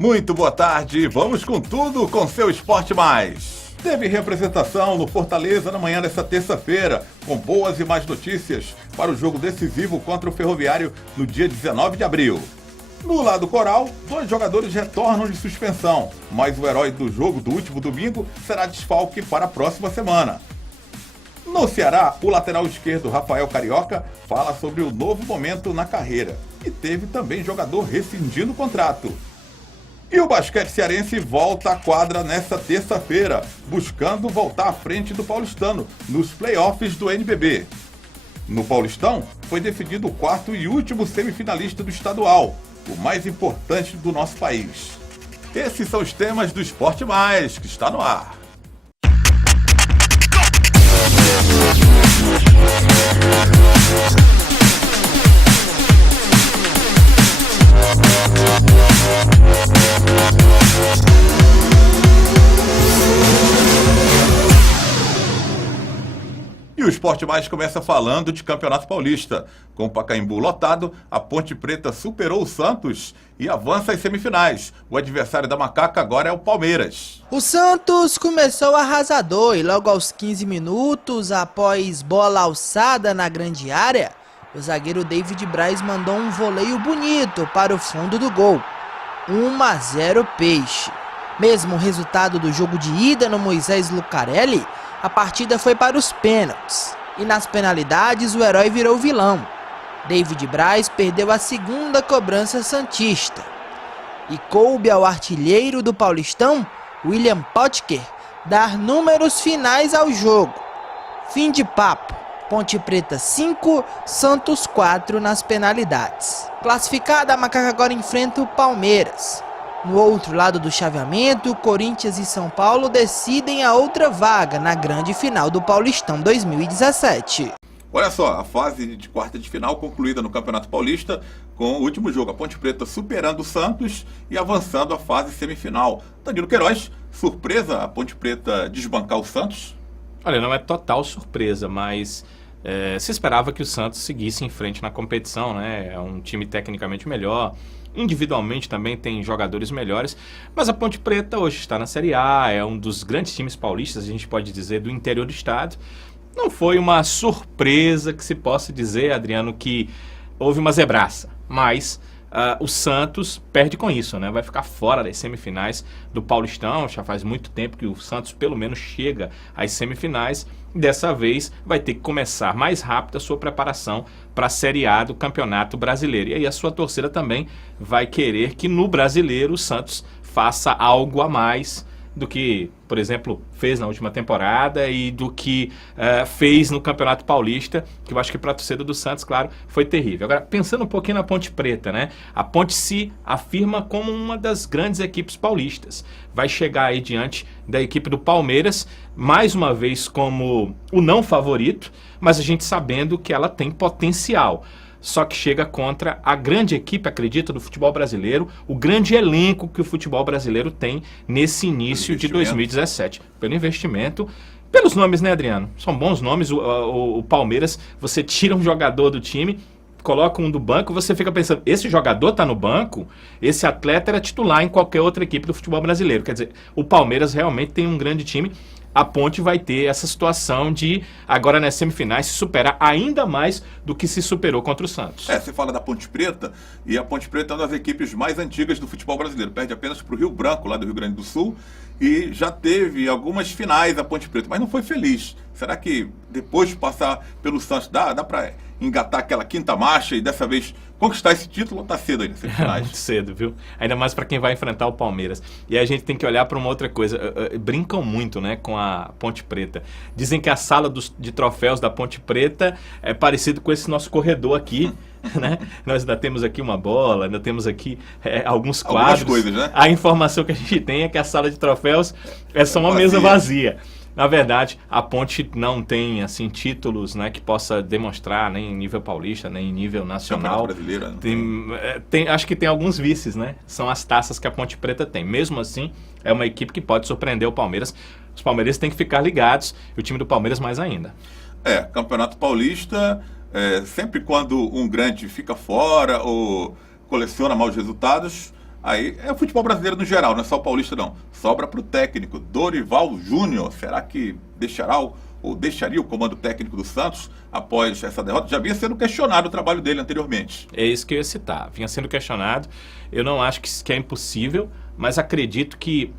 Muito boa tarde, vamos com tudo com seu Esporte Mais. Teve representação no Fortaleza na manhã desta terça-feira, com boas e más notícias para o jogo decisivo contra o Ferroviário no dia 19 de abril. No lado coral, 2 jogadores retornam de suspensão, mas o herói do jogo do último domingo será desfalque para a próxima semana. No Ceará, o lateral esquerdo Rafael Carioca fala sobre o novo momento na carreira e teve também jogador rescindindo o contrato. E o basquete cearense volta à quadra nesta terça-feira, buscando voltar à frente do paulistano nos playoffs do NBB. No Paulistão, foi definido o 4º e último semifinalista do estadual, o mais importante do nosso país. Esses são os temas do Esporte Mais, que está no ar. E o Esporte Mais começa falando de Campeonato Paulista. Com o Pacaembu lotado, a Ponte Preta superou o Santos e avança às semifinais. O adversário da Macaca agora é o Palmeiras. O Santos começou arrasador e logo aos 15 minutos, após bola alçada na grande área, o zagueiro David Braz mandou um voleio bonito para o fundo do gol. 1-0 Peixe. Mesmo o resultado do jogo de ida no Moisés Lucarelli, a partida foi para os pênaltis. E nas penalidades o herói virou vilão. David Braz perdeu a segunda cobrança santista. E coube ao artilheiro do Paulistão, William Potker, dar números finais ao jogo. Fim de papo. Ponte Preta 5, Santos 4 nas penalidades. Classificada, a Macaca agora enfrenta o Palmeiras. No outro lado do chaveamento, Corinthians e São Paulo decidem a outra vaga na grande final do Paulistão 2017. Olha só, a fase de quarta de final concluída no Campeonato Paulista com o último jogo, a Ponte Preta superando o Santos e avançando à fase semifinal. Danilo Queiroz, surpresa a Ponte Preta desbancar o Santos? Olha, não é total surpresa, mas se esperava que o Santos seguisse em frente na competição, né? É um time tecnicamente melhor, individualmente também tem jogadores melhores, mas a Ponte Preta hoje está na Série A, é um dos grandes times paulistas, a gente pode dizer, do interior do estado. Não foi uma surpresa que se possa dizer, Adriano, que houve uma zebraça, mas o Santos perde com isso, né? Vai ficar fora das semifinais do Paulistão. Já faz muito tempo que o Santos pelo menos chega às semifinais. Dessa vez vai ter que começar mais rápido a sua preparação para a Série A do Campeonato Brasileiro. E aí a sua torcida também vai querer que no Brasileiro o Santos faça algo a mais do que, por exemplo, fez na última temporada e do que fez no Campeonato Paulista, que eu acho que para a torcida do Santos, claro, foi terrível. Agora, pensando um pouquinho na Ponte Preta, né? A Ponte se afirma como uma das grandes equipes paulistas. Vai chegar aí diante da equipe do Palmeiras, mais uma vez como o não favorito, mas a gente sabendo que ela tem potencial. Só que chega contra a grande equipe, acredito, do futebol brasileiro, o grande elenco que o futebol brasileiro tem nesse início de 2017. Pelo investimento, pelos nomes, né, Adriano? São bons nomes. O Palmeiras, você tira um jogador do time, coloca um do banco, você fica pensando, esse jogador tá no banco, esse atleta era titular em qualquer outra equipe do futebol brasileiro. Quer dizer, o Palmeiras realmente tem um grande time. A Ponte vai ter essa situação de, agora nas semifinais, se superar ainda mais do que se superou contra o Santos. Você fala da Ponte Preta, e a Ponte Preta é uma das equipes mais antigas do futebol brasileiro. Perde apenas para o Rio Branco, lá do Rio Grande do Sul, e já teve algumas finais a Ponte Preta, mas não foi feliz. Será que depois de passar pelo Santos, dá para engatar aquela quinta marcha e dessa vez conquistar esse título? Ou tá cedo aí nas semifinais? Muito cedo, viu? Ainda mais para quem vai enfrentar o Palmeiras. E aí a gente tem que olhar para uma outra coisa. Brincam muito, né, com a Ponte Preta. Dizem que a sala de troféus da Ponte Preta é parecido com esse nosso corredor aqui. Né? Nós ainda temos aqui uma bola, ainda temos aqui alguns quadros. Algumas coisas, né? A informação que a gente tem é que a sala de troféus é só uma mesa vazia. Na verdade, a Ponte não tem assim títulos, né, que possa demonstrar nem em nível paulista, nem em nível nacional. Brasileiro, acho que tem alguns vices, né? São as taças que a Ponte Preta tem. Mesmo assim, é uma equipe que pode surpreender o Palmeiras. Os palmeirenses têm que ficar ligados, e o time do Palmeiras mais ainda. Campeonato Paulista, sempre quando um grande fica fora ou coleciona maus resultados, Aí é o futebol brasileiro no geral, não é só o paulista não. Sobra para o técnico, Dorival Júnior. Será que deixaria o comando técnico do Santos após essa derrota? Já vinha sendo questionado o trabalho dele anteriormente. É isso que eu ia citar. Vinha sendo questionado. Eu não acho que é impossível, mas acredito que,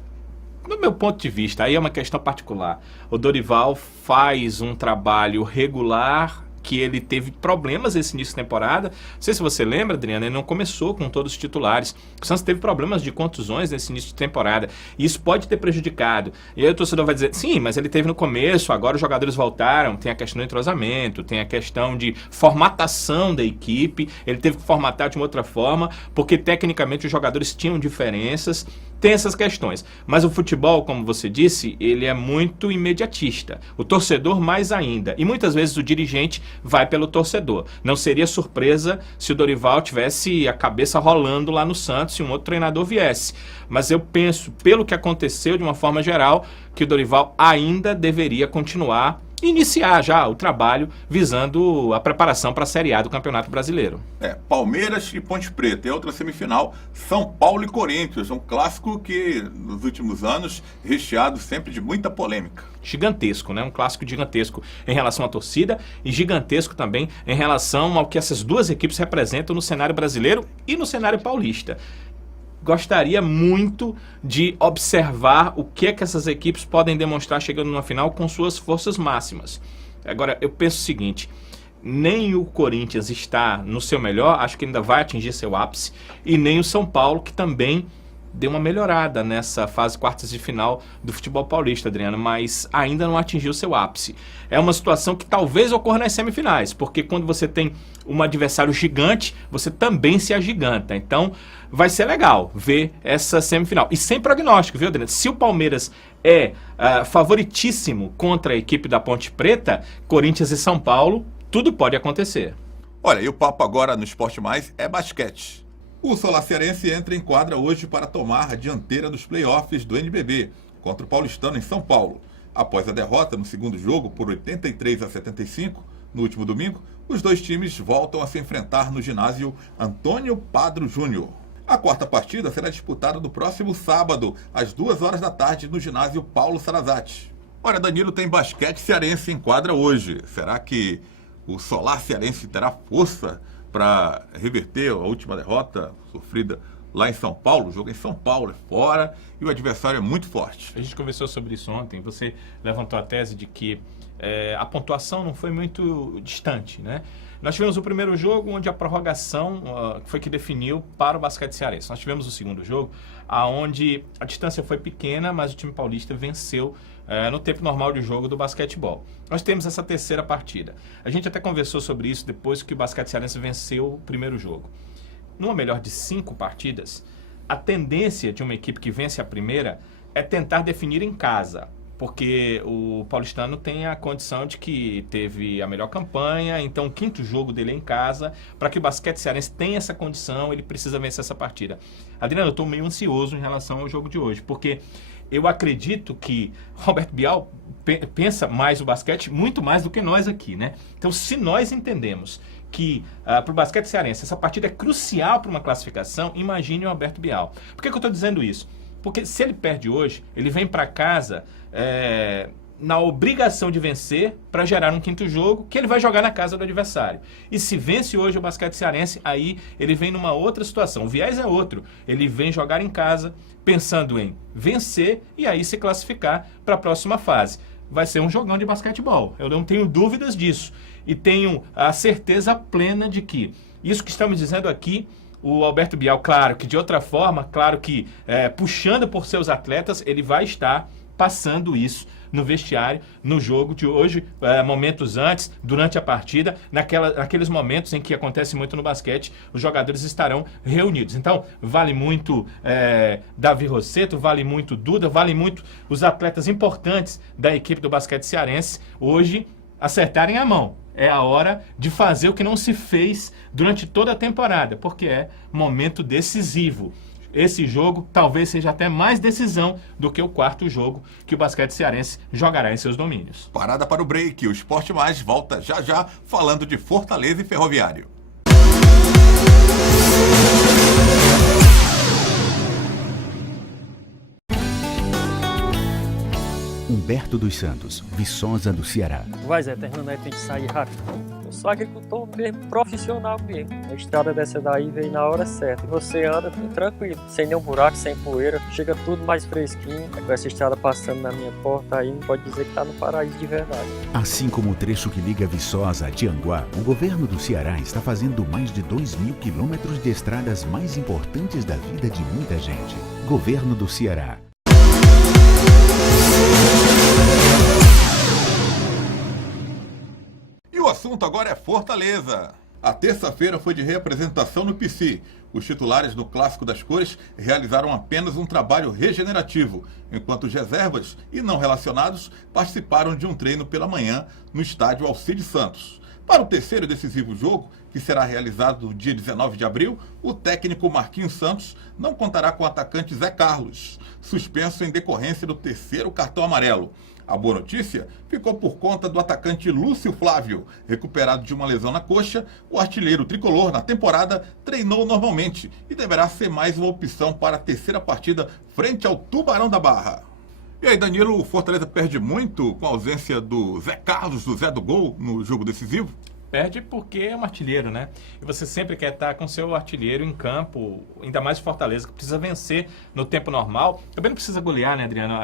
no meu ponto de vista, aí é uma questão particular. O Dorival faz um trabalho regular, que ele teve problemas esse início de temporada. Não sei se você lembra, Adriana, ele não começou com todos os titulares. O Santos teve problemas de contusões nesse início de temporada. E isso pode ter prejudicado. E aí o torcedor vai dizer, sim, mas ele teve no começo, agora os jogadores voltaram, tem a questão do entrosamento, tem a questão de formatação da equipe, ele teve que formatar de uma outra forma, porque tecnicamente os jogadores tinham diferenças. Tem essas questões, mas o futebol, como você disse, ele é muito imediatista, o torcedor mais ainda, e muitas vezes o dirigente vai pelo torcedor. Não seria surpresa se o Dorival tivesse a cabeça rolando lá no Santos e um outro treinador viesse, mas eu penso, pelo que aconteceu de uma forma geral, que o Dorival ainda deveria continuar, iniciar já o trabalho visando a preparação para a Série A do Campeonato Brasileiro. Palmeiras e Ponte Preta. E outra semifinal, São Paulo e Corinthians. Um clássico que, nos últimos anos, recheado sempre de muita polêmica. Gigantesco, né? Um clássico gigantesco em relação à torcida e gigantesco também em relação ao que essas duas equipes representam no cenário brasileiro e no cenário paulista. Gostaria muito de observar o que é que essas equipes podem demonstrar chegando na final com suas forças máximas. Agora, eu penso o seguinte, nem o Corinthians está no seu melhor, acho que ainda vai atingir seu ápice, e nem o São Paulo, que também deu uma melhorada nessa fase quartas de final do futebol paulista, Adriano, mas ainda não atingiu seu ápice. É uma situação que talvez ocorra nas semifinais, porque quando você tem um adversário gigante, você também se agiganta. Então, vai ser legal ver essa semifinal. E sem prognóstico, viu, Adriano? Se o Palmeiras é favoritíssimo contra a equipe da Ponte Preta, Corinthians e São Paulo, tudo pode acontecer. Olha, e o papo agora no Esporte Mais é basquete. O Solar Cearense entra em quadra hoje para tomar a dianteira nos playoffs do NBB contra o Paulistano em São Paulo. Após a derrota no segundo jogo por 83-75, no último domingo, os dois times voltam a se enfrentar no ginásio Antônio Padro Júnior. A quarta partida será disputada no próximo sábado, às 2 horas da tarde, no ginásio Paulo Sarazate. Olha, Danilo, tem basquete cearense em quadra hoje. Será que o Solar Cearense terá força para reverter a última derrota sofrida lá em São Paulo? O jogo é em São Paulo, é fora, e o adversário é muito forte. A gente conversou sobre isso ontem, você levantou a tese de que a pontuação não foi muito distante, né? Nós tivemos o primeiro jogo onde a prorrogação foi que definiu para o basquete cearense. Nós tivemos o segundo jogo, onde a distância foi pequena, mas o time paulista venceu no tempo normal de jogo do basquetebol. Nós temos essa terceira partida. A gente até conversou sobre isso depois que o basquete cearense venceu o primeiro jogo. Numa melhor de 5 partidas, a tendência de uma equipe que vence a primeira é tentar definir em casa, porque o paulistano tem a condição de que teve a melhor campanha, então o quinto jogo dele é em casa. Para que o basquete cearense tenha essa condição, ele precisa vencer essa partida. Adriano, eu estou meio ansioso em relação ao jogo de hoje, porque eu acredito que Roberto Bial pensa mais o basquete, muito mais do que nós aqui, né? Então, se nós entendemos que para o basquete cearense essa partida é crucial para uma classificação, imagine o Roberto Bial. Por que eu estou dizendo isso? Porque se ele perde hoje, ele vem para casa na obrigação de vencer para gerar um quinto jogo que ele vai jogar na casa do adversário. E se vence hoje o basquete cearense, aí ele vem numa outra situação. O viés é outro. Ele vem jogar em casa pensando em vencer e aí se classificar para a próxima fase. Vai ser um jogão de basquetebol. Eu não tenho dúvidas disso. E tenho a certeza plena de que isso que estamos dizendo aqui, o Alberto Bial, claro que de outra forma, claro que puxando por seus atletas, ele vai estar passando isso no vestiário, no jogo de hoje, momentos antes, durante a partida, naqueles momentos em que acontece muito no basquete, os jogadores estarão reunidos. Então, vale muito Davi Rosseto, vale muito Duda, vale muito os atletas importantes da equipe do basquete cearense, hoje acertarem a mão. É a hora de fazer o que não se fez durante toda a temporada, porque é momento decisivo. Esse jogo talvez seja até mais decisão do que o quarto jogo que o basquete cearense jogará em seus domínios. Parada para o break. O Esporte Mais volta já já falando de Fortaleza e Ferroviário. Humberto dos Santos, Viçosa do Ceará. Vai, Zé, terminando aí, tem que sair rápido. Eu sou agricultor mesmo, profissional mesmo. A estrada dessa daí vem na hora certa. E você anda tudo tranquilo, sem nenhum buraco, sem poeira. Chega tudo mais fresquinho. Com essa estrada passando na minha porta aí, pode dizer que tá no paraíso de verdade. Assim como o trecho que liga Viçosa a Tianguá, o governo do Ceará está fazendo mais de 2.000 quilômetros de estradas mais importantes da vida de muita gente. Governo do Ceará. E o assunto agora é Fortaleza. A terça-feira foi de reapresentação no PC. Os titulares do Clássico das Cores realizaram apenas um trabalho regenerativo, enquanto os reservas e não relacionados participaram de um treino pela manhã no estádio Alcides Santos. Para o terceiro e decisivo jogo, que será realizado no dia 19 de abril, o técnico Marquinhos Santos não contará com o atacante Zé Carlos, suspenso em decorrência do terceiro cartão amarelo. A boa notícia ficou por conta do atacante Lúcio Flávio. Recuperado de uma lesão na coxa, o artilheiro tricolor na temporada treinou normalmente e deverá ser mais uma opção para a terceira partida frente ao Tubarão da Barra. E aí, Danilo, o Fortaleza perde muito com a ausência do Zé Carlos, do Zé do Gol, no jogo decisivo? Perde porque é um artilheiro, né? E você sempre quer estar com seu artilheiro em campo, ainda mais o Fortaleza, que precisa vencer no tempo normal. Também não precisa golear, né, Adriano?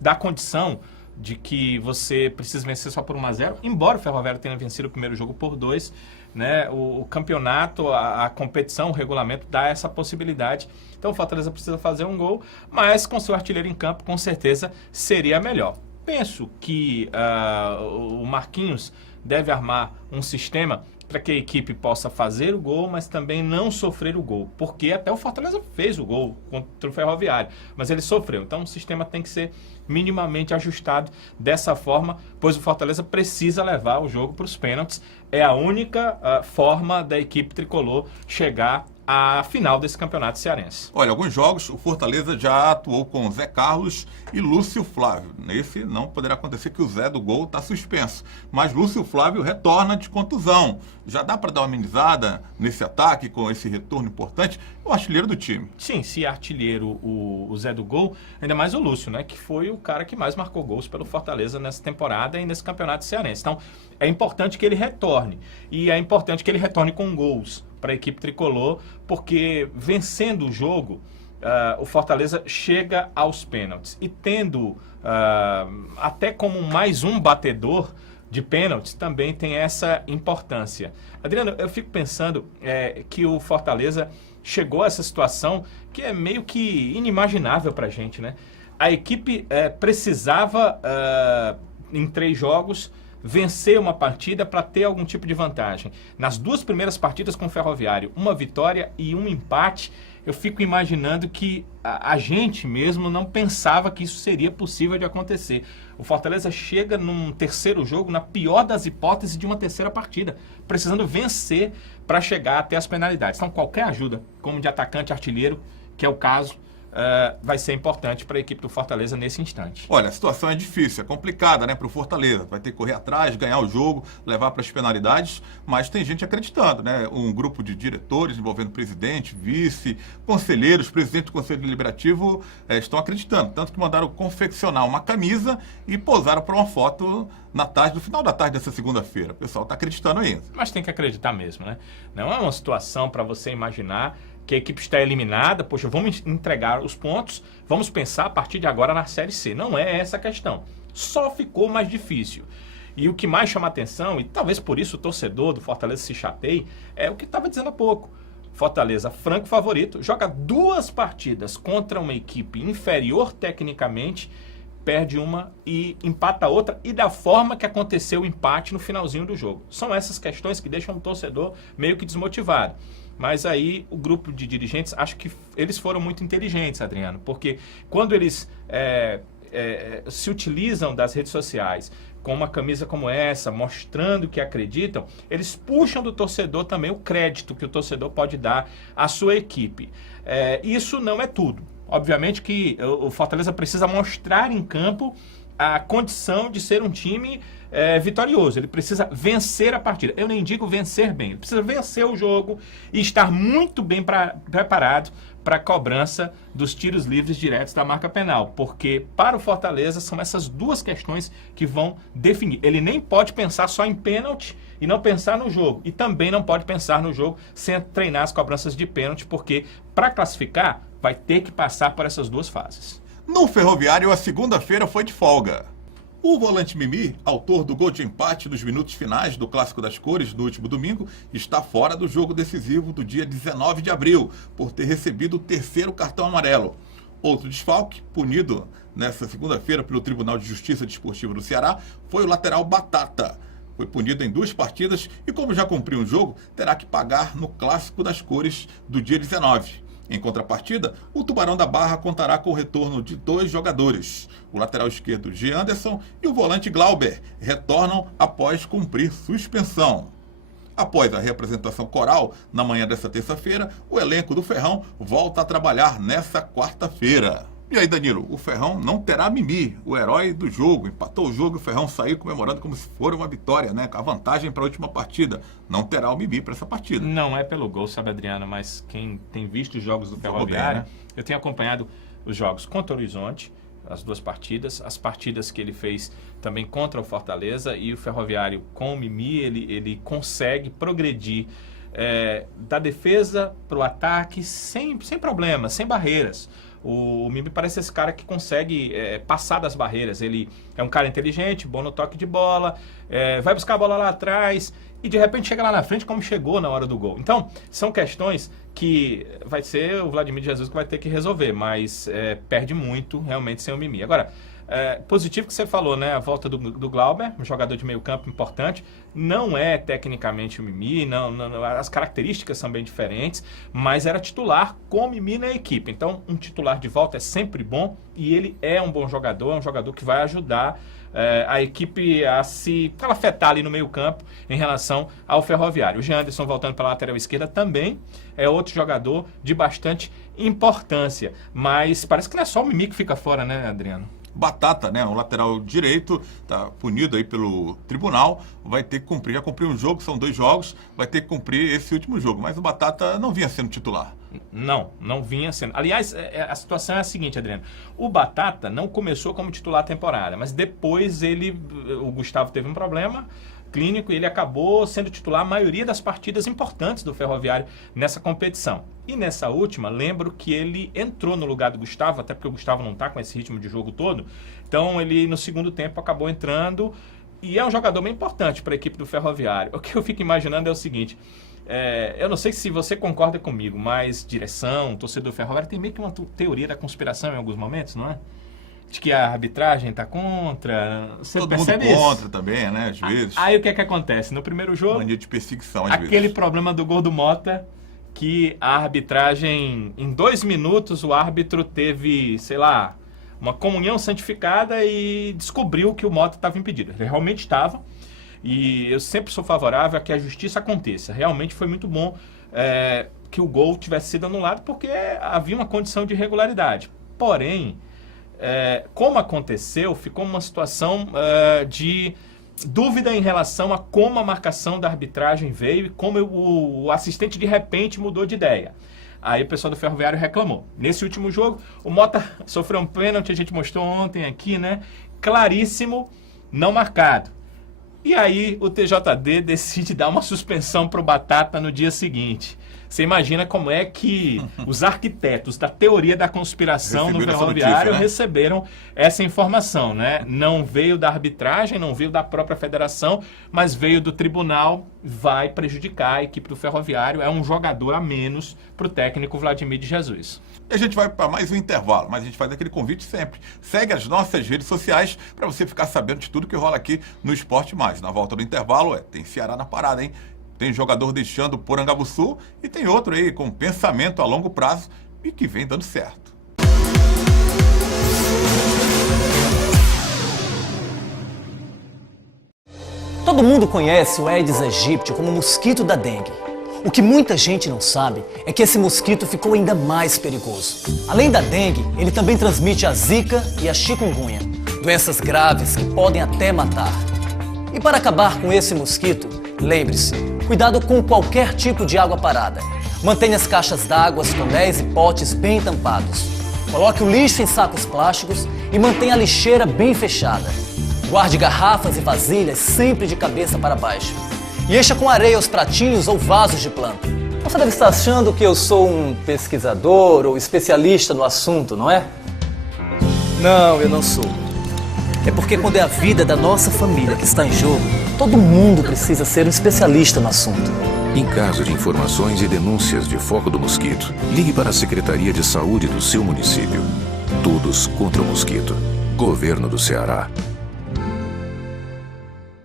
Dá condição de que você precisa vencer só por 1-0, embora o Ferroviário tenha vencido o primeiro jogo por 2, né? O campeonato, a competição, o regulamento dá essa possibilidade. Então o Fortaleza precisa fazer um gol, mas com seu artilheiro em campo, com certeza seria melhor. Penso que o Marquinhos deve armar um sistema para que a equipe possa fazer o gol, mas também não sofrer o gol. Porque até o Fortaleza fez o gol contra o Ferroviário, mas ele sofreu. Então o sistema tem que ser minimamente ajustado dessa forma, pois o Fortaleza precisa levar o jogo para os pênaltis. É a única forma da equipe tricolor chegar à final desse campeonato cearense. Olha, alguns jogos o Fortaleza já atuou com Zé Carlos e Lúcio Flávio. Nesse não poderá acontecer que o Zé do Gol está suspenso. Mas Lúcio Flávio retorna de contusão. Já dá para dar uma amenizada nesse ataque com esse retorno importante? O artilheiro do time. Sim, se artilheiro o Zé do Gol, ainda mais o Lúcio, né? Que foi o cara que mais marcou gols pelo Fortaleza nessa temporada e nesse campeonato cearense. Então, é importante que ele retorne. E é importante que ele retorne com gols para a equipe tricolor, porque vencendo o jogo, o Fortaleza chega aos pênaltis. E tendo até como mais um batedor de pênaltis, também tem essa importância. Adriano, eu fico pensando que o Fortaleza chegou a essa situação que é meio que inimaginável para a gente, né? A equipe precisava, em 3 jogos, vencer uma partida para ter algum tipo de vantagem. Nas 2 primeiras partidas com o Ferroviário, uma vitória e um empate, eu fico imaginando que a gente mesmo não pensava que isso seria possível de acontecer. O Fortaleza chega num terceiro jogo, na pior das hipóteses, de uma terceira partida, precisando vencer para chegar até as penalidades. Então, qualquer ajuda, como de atacante, artilheiro, que é o caso, vai ser importante para a equipe do Fortaleza nesse instante. Olha, a situação é difícil, é complicada, né, para o Fortaleza. Vai ter que correr atrás, ganhar o jogo, levar para as penalidades, mas tem gente acreditando, né? Um grupo de diretores envolvendo presidente, vice, conselheiros, presidente do Conselho Deliberativo estão acreditando. Tanto que mandaram confeccionar uma camisa e posaram para uma foto no final da tarde dessa segunda-feira. O pessoal está acreditando ainda. Mas tem que acreditar mesmo, né? Não é uma situação para você imaginar que a equipe está eliminada, poxa, vamos entregar os pontos, vamos pensar a partir de agora na Série C. Não é essa a questão. Só ficou mais difícil. E o que mais chama atenção, e talvez por isso o torcedor do Fortaleza se chateie, é o que estava dizendo há pouco. Fortaleza, franco favorito, joga 2 partidas contra uma equipe inferior tecnicamente, perde uma e empata a outra, e da forma que aconteceu o empate no finalzinho do jogo. São essas questões que deixam o torcedor meio que desmotivado. Mas aí o grupo de dirigentes, acho que eles foram muito inteligentes, Adriano, porque quando eles se utilizam das redes sociais com uma camisa como essa, mostrando que acreditam, eles puxam do torcedor também o crédito que o torcedor pode dar à sua equipe. Isso não é tudo. Obviamente que o Fortaleza precisa mostrar em campo a condição de ser um time vitorioso. Ele precisa vencer a partida. Eu nem digo vencer bem. Ele precisa vencer o jogo e estar muito bem preparado para a cobrança dos tiros livres diretos da marca penal, porque para o Fortaleza são essas duas questões que vão definir. Ele nem pode pensar só em pênalti e não pensar no jogo, e também não pode pensar no jogo sem treinar as cobranças de pênalti, porque para classificar vai ter que passar por essas duas fases. No Ferroviário, a segunda-feira foi de folga. O volante Mimi, autor do gol de empate nos minutos finais do Clássico das Cores no último domingo, está fora do jogo decisivo do dia 19 de abril, por ter recebido o terceiro cartão amarelo. Outro desfalque, punido nesta segunda-feira pelo Tribunal de Justiça Desportiva do Ceará, foi o lateral Batata. Foi punido em 2 partidas e, como já cumpriu um jogo, terá que pagar no Clássico das Cores do dia 19. Em contrapartida, o Tubarão da Barra contará com o retorno de 2 jogadores. O lateral esquerdo G. Anderson e o volante Glauber retornam após cumprir suspensão. Após a representação coral, na manhã desta terça-feira, o elenco do Ferrão volta a trabalhar nessa quarta-feira. E aí, Danilo, o Ferrão não terá Mimi, o herói do jogo. Empatou o jogo e o Ferrão saiu comemorando como se fosse uma vitória, né? Com a vantagem para a última partida. Não terá o Mimi para essa partida. Não é pelo gol, sabe, Adriano, mas quem tem visto os jogos do Ferroviário, né? Eu tenho acompanhado os jogos contra o Horizonte, as 2 partidas, as partidas que ele fez também contra o Fortaleza, e o Ferroviário com o Mimi, ele consegue progredir da defesa para o ataque sem problemas, sem barreiras. O Mimi parece esse cara que consegue passar das barreiras. Ele é um cara inteligente, bom no toque de bola, vai buscar a bola lá atrás e de repente chega lá na frente como chegou na hora do gol. Então, são questões que vai ser o Vladimir Jesus que vai ter que resolver, mas perde muito realmente sem o Mimi. Agora, positivo que você falou, né? A volta do Glauber, um jogador de meio campo importante. Não é tecnicamente o Mimi, não, as características são bem diferentes, mas era titular com o Mimi na equipe. Então, um titular de volta é sempre bom e ele é um bom jogador, é um jogador que vai ajudar a equipe a se afetar ali no meio campo em relação ao Ferroviário. O Jean Anderson voltando para a lateral esquerda também é outro jogador de bastante importância, mas parece que não é só o Mimi que fica fora, né, Adriano? Batata, né, um lateral direito, tá punido aí pelo tribunal, vai ter que cumprir, já cumpriu um jogo, são 2 jogos, vai ter que cumprir esse último jogo, mas o Batata não vinha sendo titular. Não vinha sendo. Aliás, a situação é a seguinte, Adriano, o Batata não começou como titular a temporada, mas depois o Gustavo teve um problema clínico e ele acabou sendo titular a maioria das partidas importantes do Ferroviário nessa competição. E nessa última, lembro que ele entrou no lugar do Gustavo, até porque o Gustavo não está com esse ritmo de jogo todo, então ele no segundo tempo acabou entrando e é um jogador bem importante para a equipe do Ferroviário. O que eu fico imaginando é o seguinte, eu não sei se você concorda comigo, mas direção, torcedor do Ferroviário tem meio que uma teoria da conspiração em alguns momentos, não é? De que a arbitragem está contra. Você todo percebe mundo isso? contra também, né? Às vezes. Aí o que é que acontece? No primeiro jogo, Mania de perseguição, às aquele vezes. problema do gol do Mota, que a arbitragem, em 2 minutos, o árbitro teve, sei lá, uma comunhão santificada e descobriu que o Mota estava impedido. Ele realmente estava. E eu sempre sou favorável a que a justiça aconteça. Realmente foi muito bom que o gol tivesse sido anulado, porque havia uma condição de irregularidade. Porém, como aconteceu, ficou uma situação de dúvida em relação a como a marcação da arbitragem veio e como o assistente de repente mudou de ideia. Aí o pessoal do Ferroviário reclamou. Nesse último jogo, o Mota sofreu um pênalti, a gente mostrou ontem aqui, né? Claríssimo, não marcado. E aí o TJD decide dar uma suspensão para o Batata no dia seguinte. Você imagina como é que os arquitetos da teoria da conspiração no Ferroviário receberam essa informação, né? Não veio da arbitragem, não veio da própria federação, mas veio do tribunal, vai prejudicar a equipe do Ferroviário, é um jogador a menos para o técnico Vladimir de Jesus. E a gente vai para mais um intervalo, mas a gente faz aquele convite sempre. Segue as nossas redes sociais para você ficar sabendo de tudo que rola aqui no Esporte Mais. Na volta do intervalo, tem Ceará na parada, hein? Tem jogador deixando Porangabuçu e tem outro aí com pensamento a longo prazo e que vem dando certo. Todo mundo conhece o Aedes aegypti como mosquito da dengue. O que muita gente não sabe é que esse mosquito ficou ainda mais perigoso. Além da dengue, ele também transmite a zika e a chikungunya, doenças graves que podem até matar. E para acabar com esse mosquito, lembre-se, cuidado com qualquer tipo de água parada. Mantenha as caixas d'água, as tonéis e potes bem tampados. Coloque o lixo em sacos plásticos e mantenha a lixeira bem fechada. Guarde garrafas e vasilhas sempre de cabeça para baixo. E encha com areia os pratinhos ou vasos de planta. Você deve estar achando que eu sou um pesquisador ou especialista no assunto, não é? Não, eu não sou. É porque quando é a vida da nossa família que está em jogo, todo mundo precisa ser um especialista no assunto. Em caso de informações e denúncias de foco do mosquito, ligue para a Secretaria de Saúde do seu município. Todos contra o mosquito. Governo do Ceará.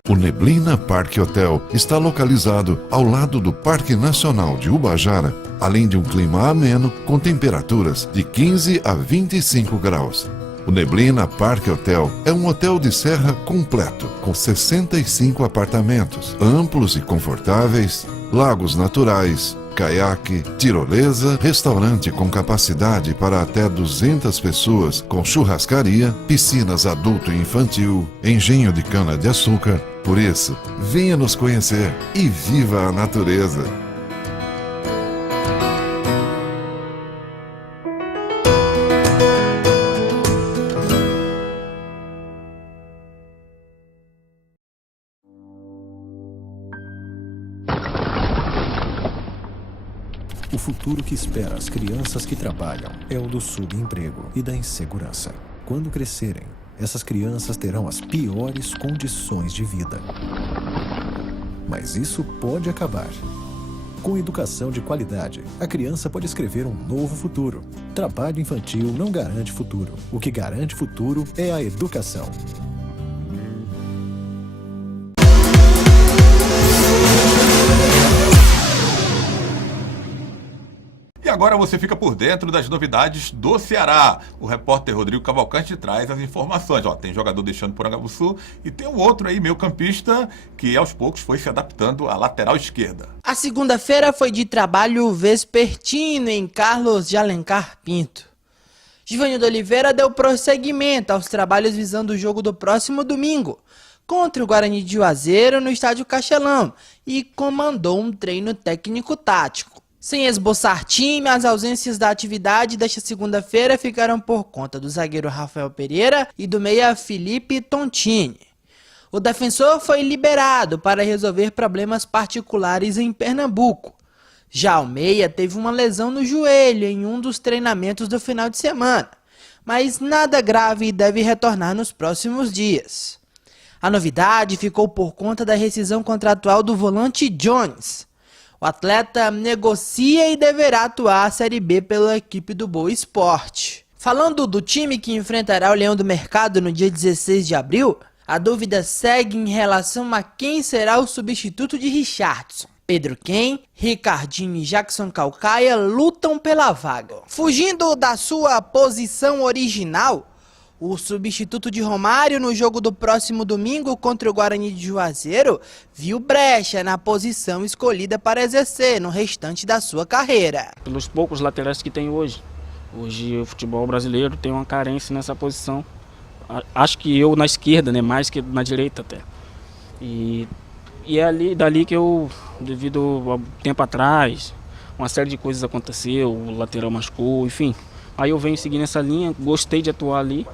O Neblina Parque Hotel está localizado ao lado do Parque Nacional de Ubajara, além de um clima ameno com temperaturas de 15 a 25 graus. O Neblina Parque Hotel é um hotel de serra completo, com 65 apartamentos, amplos e confortáveis, lagos naturais, caiaque, tirolesa, restaurante com capacidade para até 200 pessoas, com churrascaria, piscinas adulto e infantil, engenho de cana-de-açúcar. Por isso, venha nos conhecer e viva a natureza. O futuro que espera as crianças que trabalham é o do subemprego e da insegurança. Quando crescerem, essas crianças terão as piores condições de vida. Mas isso pode acabar. Com educação de qualidade, a criança pode escrever um novo futuro. Trabalho infantil não garante futuro. O que garante futuro é a educação. E agora você fica por dentro das novidades do Ceará. O repórter Rodrigo Cavalcante traz as informações. Tem jogador deixando Porangabuçu e tem um outro aí, meio-campista, que aos poucos foi se adaptando à lateral esquerda. A segunda-feira foi de trabalho vespertino em Carlos de Alencar Pinto. Givanildo Oliveira deu prosseguimento aos trabalhos visando o jogo do próximo domingo contra o Guarani de Juazeiro no estádio Castelão e comandou um treino técnico-tático. Sem esboçar time, as ausências da atividade desta segunda-feira ficaram por conta do zagueiro Rafael Pereira e do meia Felipe Tontini. O defensor foi liberado para resolver problemas particulares em Pernambuco. Já o meia teve uma lesão no joelho em um dos treinamentos do final de semana, mas nada grave e deve retornar nos próximos dias. A novidade ficou por conta da rescisão contratual do volante Jones. O atleta negocia e deverá atuar a Série B pela equipe do Boa Esporte. Falando do time que enfrentará o Leão do Mercado no dia 16 de abril, a dúvida segue em relação a quem será o substituto de Richardson. Pedro Ken, Ricardinho e Jackson Calcaia lutam pela vaga. Fugindo da sua posição original, o substituto de Romário no jogo do próximo domingo contra o Guarani de Juazeiro viu brecha na posição escolhida para exercer no restante da sua carreira. Pelos poucos laterais que tem hoje. Hoje o futebol brasileiro tem uma carência nessa posição. Acho que eu na esquerda, né, mais que na direita até. E é dali que eu, devido ao tempo atrás, uma série de coisas aconteceu, o lateral machucou, enfim. Aí eu venho seguindo essa linha, gostei de atuar ali.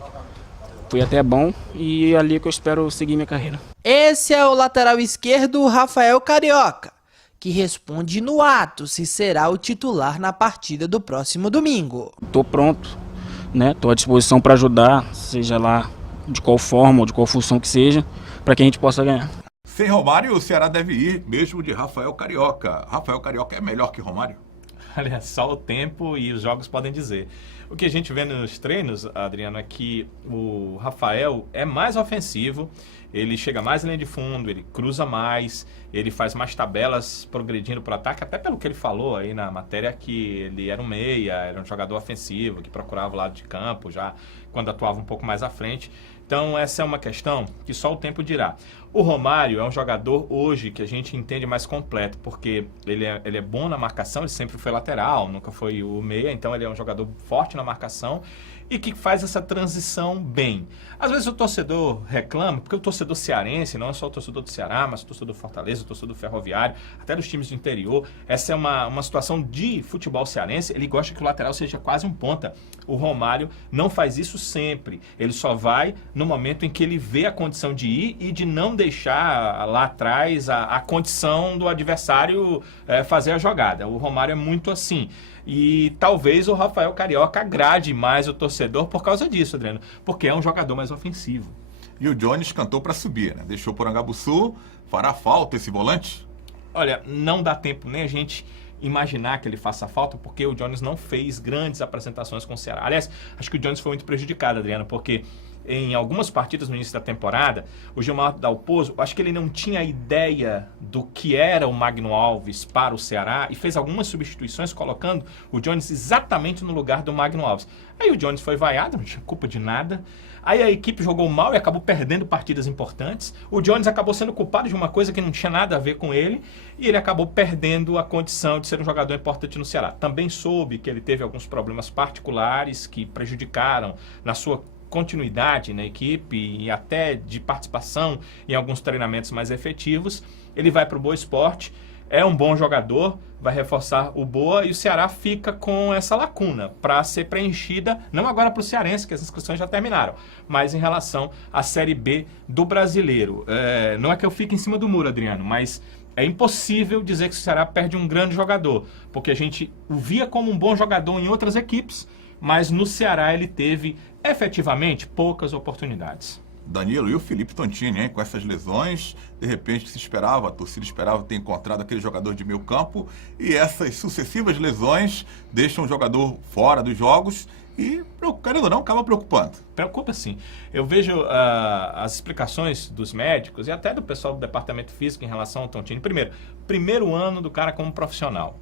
Foi até bom e é ali que eu espero seguir minha carreira. Esse é o lateral esquerdo Rafael Carioca, que responde no ato se será o titular na partida do próximo domingo. Estou pronto, né? Estou à disposição para ajudar, seja lá de qual forma ou de qual função que seja, para que a gente possa ganhar. Sem Romário, o Ceará deve ir mesmo de Rafael Carioca. Rafael Carioca é melhor que Romário? Olha, só o tempo e os jogos podem dizer. O que a gente vê nos treinos, Adriano, é que o Rafael é mais ofensivo, ele chega mais na linha de fundo, ele cruza mais, ele faz mais tabelas progredindo para o ataque, até pelo que ele falou aí na matéria, que ele era um meia, era um jogador ofensivo, que procurava o lado de campo já quando atuava um pouco mais à frente. Então essa é uma questão que só o tempo dirá. O Romário é um jogador hoje que a gente entende mais completo, porque ele é bom na marcação, ele sempre foi lateral, nunca foi o meia, então ele é um jogador forte na marcação e que faz essa transição bem. Às vezes o torcedor reclama, porque o torcedor cearense, não é só o torcedor do Ceará, mas o torcedor do Fortaleza, o torcedor do Ferroviário, até dos times do interior, essa é uma situação de futebol cearense, ele gosta que o lateral seja quase um ponta. O Romário não faz isso sempre, ele só vai no momento em que ele vê a condição de ir e de não deixar lá atrás a condição do adversário fazer a jogada. O Romário é muito assim. E talvez o Rafael Carioca agrade mais o torcedor por causa disso, Adriano, porque é um jogador mais ofensivo. E o Jones cantou para subir, né? Deixou o Porangabuçu. Fará falta esse volante? Olha, não dá tempo nem a gente imaginar que ele faça falta, porque o Jones não fez grandes apresentações com o Ceará. Aliás, acho que o Jones foi muito prejudicado, Adriano, porque em algumas partidas no início da temporada, o Gilmar Dalpozo, acho que ele não tinha ideia do que era o Magno Alves para o Ceará e fez algumas substituições colocando o Jones exatamente no lugar do Magno Alves. Aí o Jones foi vaiado, não tinha culpa de nada. Aí a equipe jogou mal e acabou perdendo partidas importantes. O Jones acabou sendo culpado de uma coisa que não tinha nada a ver com ele e ele acabou perdendo a condição de ser um jogador importante no Ceará. Também soube que ele teve alguns problemas particulares que prejudicaram na sua continuidade na equipe e até de participação em alguns treinamentos mais efetivos. Ele vai para o Boa Esporte, é um bom jogador, vai reforçar o Boa e o Ceará fica com essa lacuna para ser preenchida, não agora para o Cearense, que as inscrições já terminaram, mas em relação à Série B do Brasileiro. Não é que eu fique em cima do muro, Adriano, mas é impossível dizer que o Ceará perde um grande jogador, porque a gente o via como um bom jogador em outras equipes, mas no Ceará ele teve efetivamente poucas oportunidades. Danilo, e o Felipe Tontini, hein? Com essas lesões, de repente se esperava, a torcida esperava ter encontrado aquele jogador de meio campo e essas sucessivas lesões deixam o jogador fora dos jogos e, querendo ou não, acaba preocupando. Preocupa sim. Eu vejo as explicações dos médicos e até do pessoal do departamento físico em relação ao Tontini. Primeiro ano do cara como profissional.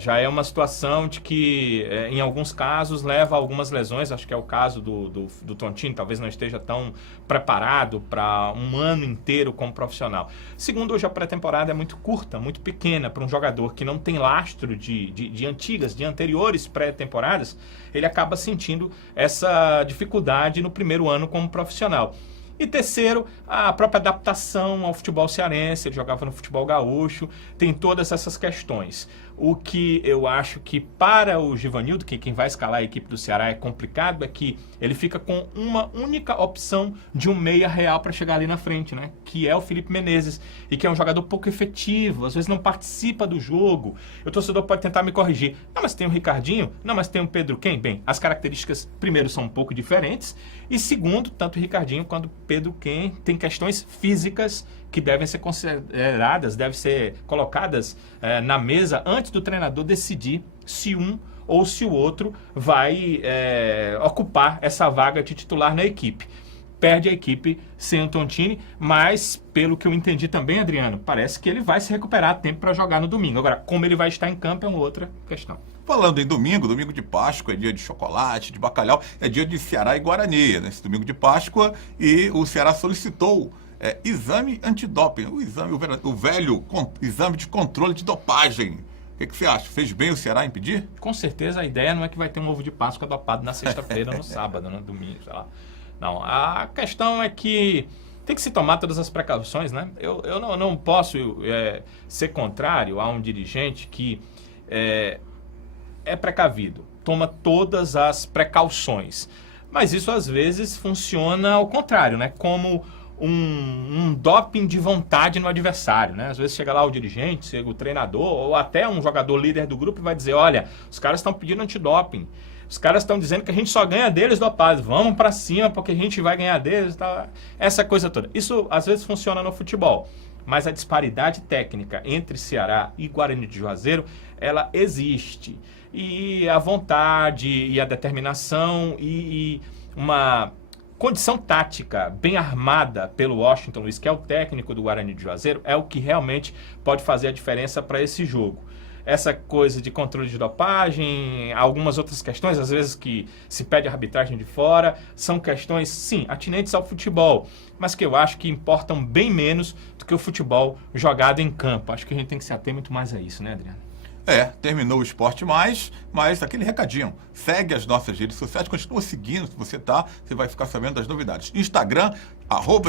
Já é uma situação de que, em alguns casos, leva a algumas lesões. Acho que é o caso do Tontini, talvez não esteja tão preparado para um ano inteiro como profissional. Segundo, hoje a pré-temporada é muito curta, muito pequena para um jogador que não tem lastro de anteriores pré-temporadas. Ele acaba sentindo essa dificuldade no primeiro ano como profissional. E terceiro, a própria adaptação ao futebol cearense, ele jogava no futebol gaúcho, tem todas essas questões. O que eu acho que para o Givanildo, que quem vai escalar a equipe do Ceará é complicado, é que ele fica com uma única opção de um meia real para chegar ali na frente, né? Que é o Felipe Menezes, e que é um jogador pouco efetivo, às vezes não participa do jogo. O torcedor pode tentar me corrigir. Não, mas tem o Ricardinho, não, mas tem o Pedro quem? Bem, as características, primeiro, são um pouco diferentes, e segundo, tanto o Ricardinho quanto o Pedro quem tem questões físicas que devem ser consideradas, devem ser colocadas na mesa antes do treinador decidir se um ou se o outro vai ocupar essa vaga de titular na equipe. Perde a equipe sem o Tontini, mas pelo que eu entendi também, Adriano, parece que ele vai se recuperar a tempo para jogar no domingo. Agora, como ele vai estar em campo é uma outra questão. Falando em domingo de Páscoa, é dia de chocolate, de bacalhau, é dia de Ceará e Guarani, nesse domingo de Páscoa, e o Ceará solicitou exame antidoping, o velho exame de controle de dopagem. O que você acha? Fez bem o Ceará em pedir? Com certeza a ideia não é que vai ter um ovo de Páscoa dopado na sexta-feira, no sábado, no domingo, sei lá. Não, a questão é que tem que se tomar todas as precauções, né? Eu não posso ser contrário a um dirigente que é precavido, toma todas as precauções. Mas isso às vezes funciona ao contrário, né? Como um doping de vontade no adversário, né? Às vezes chega lá o dirigente, chega o treinador ou até um jogador líder do grupo e vai dizer, olha, os caras estão pedindo antidoping, os caras estão dizendo que a gente só ganha deles dopados, vamos pra cima porque a gente vai ganhar deles, tá? Essa coisa toda. Isso às vezes funciona no futebol, mas a disparidade técnica entre Ceará e Guarani de Juazeiro, ela existe. E a vontade e a determinação e uma condição tática bem armada pelo Washington Luiz, que é o técnico do Guarani de Juazeiro, é o que realmente pode fazer a diferença para esse jogo. Essa coisa de controle de dopagem, algumas outras questões, às vezes que se pede a arbitragem de fora, são questões, sim, atinentes ao futebol, mas que eu acho que importam bem menos do que o futebol jogado em campo. Acho que a gente tem que se ater muito mais a isso, né, Adriano? Terminou o Esporte Mais, mas aquele recadinho, segue as nossas redes sociais, continua seguindo, se você você vai ficar sabendo das novidades. Instagram,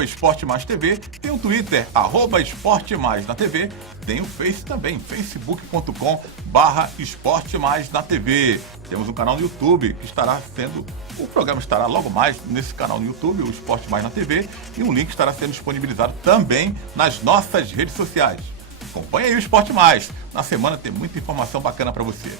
@Esporte Mais TV, tem o Twitter, @Esporte Mais na TV, tem o Face também, facebook.com/Esporte Mais na TV. Temos um canal no YouTube que o programa estará logo mais nesse canal no YouTube, o Esporte Mais na TV, e um link estará sendo disponibilizado também nas nossas redes sociais. Acompanhe aí o Esporte Mais. Na semana tem muita informação bacana para você.